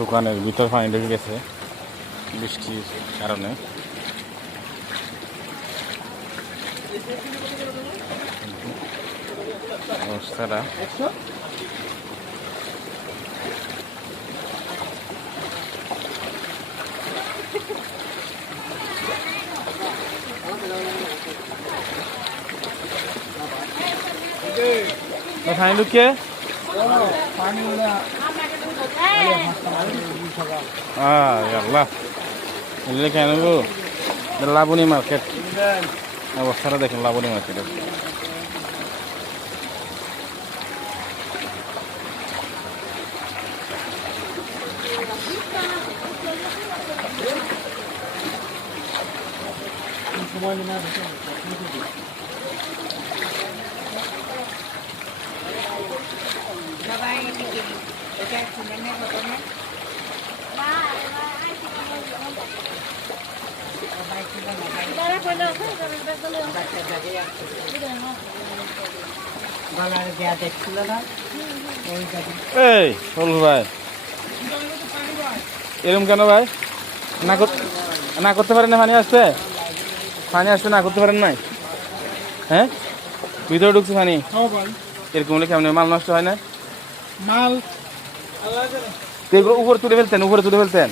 দোকানের ভিতর পানি ঢুকে গেছে বৃষ্টির কারণে। অবস্থাটা। পানি ঢুকে আল্লাহ এগুলো কেন গো লাবণী মার্কেট অবস্থাটা দেখুন লাবণী মার্কেটের সবাই গলার দেয়া দেখছিল না এই হল ভাই। এরকম কেন ভাই? না না করতে পারেন না পানি আসতে পানি আসতে না করতে পারেন নাই? হ্যাঁ? ভিতরে ঢুকছে পানি? এরকম হলে কেমন? মাল নষ্ট হয় না? মাল তো এগুলো উপরে তুলে ফেলতেন উপরে তুলে ফেলতেন।